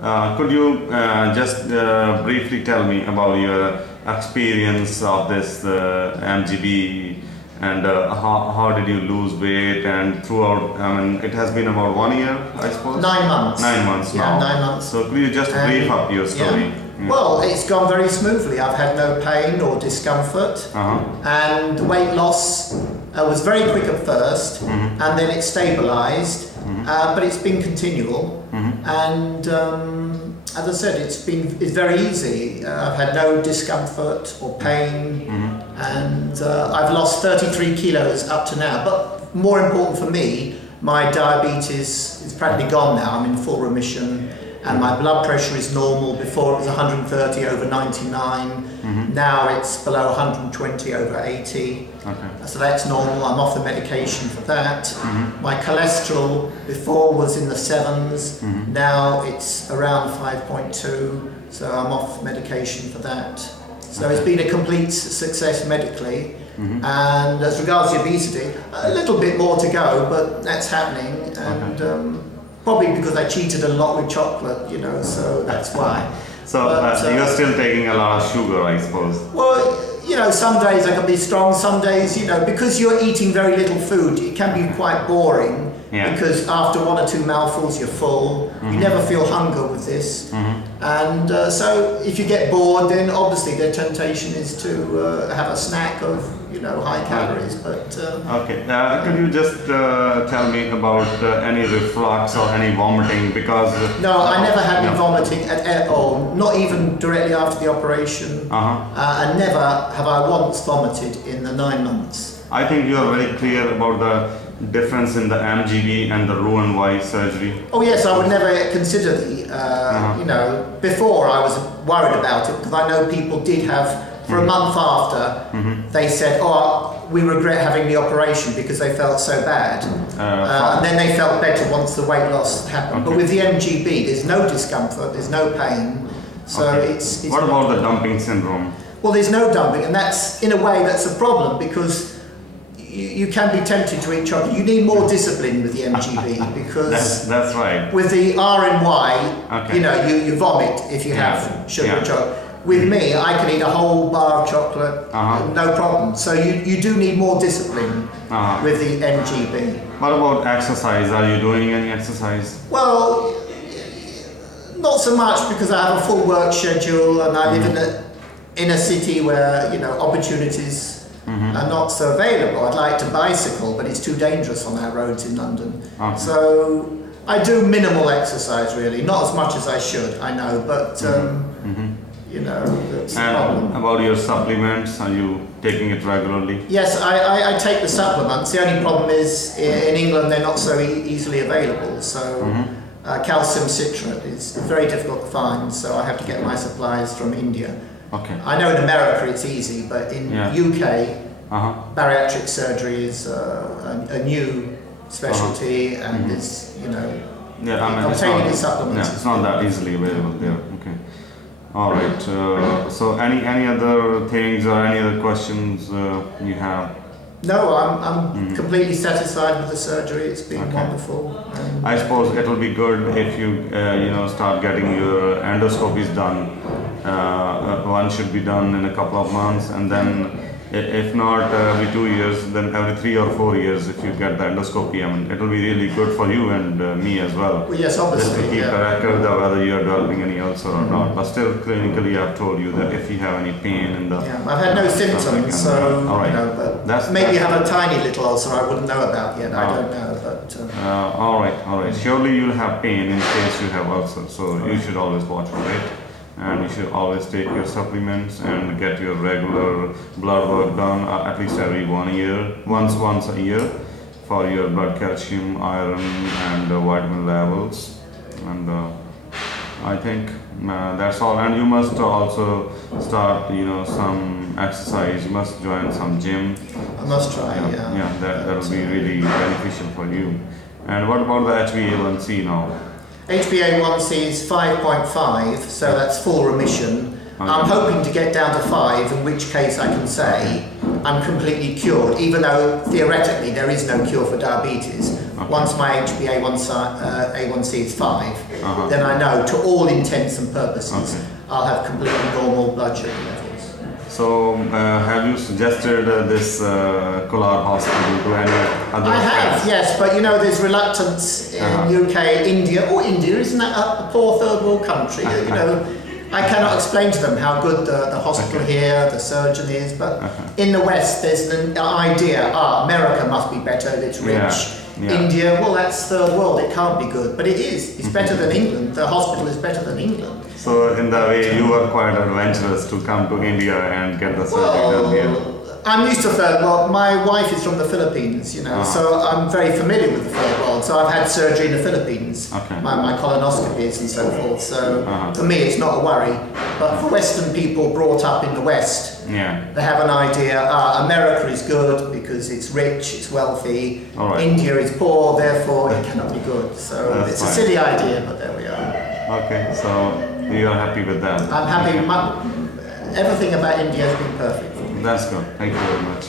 Could you just briefly tell me about your experience of this MGB and how did you lose weight, and throughout, I mean, it has been about 1 year, I suppose? 9 months. 9 months now. Yeah, 9 months. So could you just brief up your story? Yeah. Well, it's gone very smoothly. I've had no pain or discomfort, and the weight loss was very quick at first, and then it stabilised, but it's been continual, and as I said, it's very easy. I've had no discomfort or pain, and I've lost 33 kilos up to now. But more important for me, my diabetes is practically gone now. I'm in full remission, and my blood pressure is normal. Before it was 130 over 99. Now it's below 120 over 80. So that's normal. I'm off the medication for that. My cholesterol before was in the 7s. Now it's around 5.2. So I'm off medication for that. So it's been a complete success medically. And as regards to obesity, a little bit more to go, but that's happening. And probably because I cheated a lot with chocolate, you know, so that's why. So you're still taking a lot of sugar, I suppose? Well, you know, some days I can be strong, some days, you know, because you're eating very little food, it can be quite boring. Because after 1 or 2 mouthfuls you're full, you never feel hunger with this. And so if you get bored, then obviously the temptation is to have a snack of, you know, high calories. But could you just tell me about any reflux or any vomiting? Because no, I never had any vomiting at all, not even directly after the operation, and never have I once vomited in the 9 months. I think you are very clear about the difference in the MGB and the Roux-en-Y surgery. Oh yes, I would never consider the, you know, before I was worried about it, because I know people did have, for a month after, they said, oh, we regret having the operation because they felt so bad. And then they felt better once the weight loss happened. But with the MGB, there's no discomfort, there's no pain. So it's what about the dumping syndrome? Well, there's no dumping, and that's, in a way, that's a problem, because you can be tempted to eat chocolate. You need more discipline with the MGB, because that's right. With the R and Y, you know, you vomit if you have sugar and chocolate. With me, I can eat a whole bar of chocolate, no problem. So you do need more discipline with the MGB. What about exercise? Are you doing any exercise? Well, not so much, because I have a full work schedule, and I live in a city where, you know, opportunities are not so available. I'd like to bicycle, but it's too dangerous on our roads in London. So I do minimal exercise, really, not as much as I should, I know, but you know, that's the problem. About your supplements, are you taking it regularly? Yes, I take the supplements. The only problem is in England they're not so easily available, so calcium citrate is very difficult to find, so I have to get my supplies from India. I know in America it's easy, but in UK, bariatric surgery is a new specialty, and it's, you know, obtaining these supplements. It's not that easily available there. All right. So any other things or any other questions you have? No, I'm completely satisfied with the surgery. It's been wonderful. I suppose it will be good if you you know, start getting your endoscopies done. One should be done in a couple of months, and then if not every 2 years, then every 3 or 4 years if you get the endoscopy. I mean, it will be really good for you and me as well. Well, yes, obviously. Just to keep a record of whether you are developing any ulcer or not. But still, clinically, I've told you that if you have any pain in the... I've had no symptoms, so, you know, but maybe you have a tiny little ulcer I wouldn't know about yet, I don't know, but... all right. Surely you'll have pain in case you have ulcer, so you should always watch for it. And you should always take your supplements and get your regular blood work done at least every 1 year, once a year, for your blood calcium, iron, and vitamin levels. And I think that's all. And you must also start, you know, some exercise. You must join some gym. I must try. Yeah, that will be really beneficial for you. And what about the HbA1c now? HbA1c is 5.5, so that's full remission. I'm hoping to get down to 5, in which case I can say I'm completely cured, even though theoretically there is no cure for diabetes. Once my HbA1c is 5, then I know to all intents and purposes I'll have completely normal blood sugar levels. So, have you suggested this Kular hospital to any other I have, friends? yes, but you know there's reluctance in UK, India. Oh, India, isn't that a poor third world country? You know, I cannot explain to them how good the hospital here, the surgeon is, but in the West there's an idea, America must be better, it's rich. India, well that's third world, it can't be good, but it is. It's better than England. The hospital is better than England. So in that way you were quite adventurous to come to India and get the surgery done here. I'm used to third world. My wife is from the Philippines, you know, so I'm very familiar with the third world. So I've had surgery in the Philippines, my colonoscopies and so forth. So for me, it's not a worry. But for Western people brought up in the West, they have an idea. America is good because it's rich, it's wealthy. India is poor, therefore it cannot be good. So it's a silly idea, but there we are. Okay, so you are happy with that? I'm happy. Everything about India has been perfect. That's good. Thank you very much.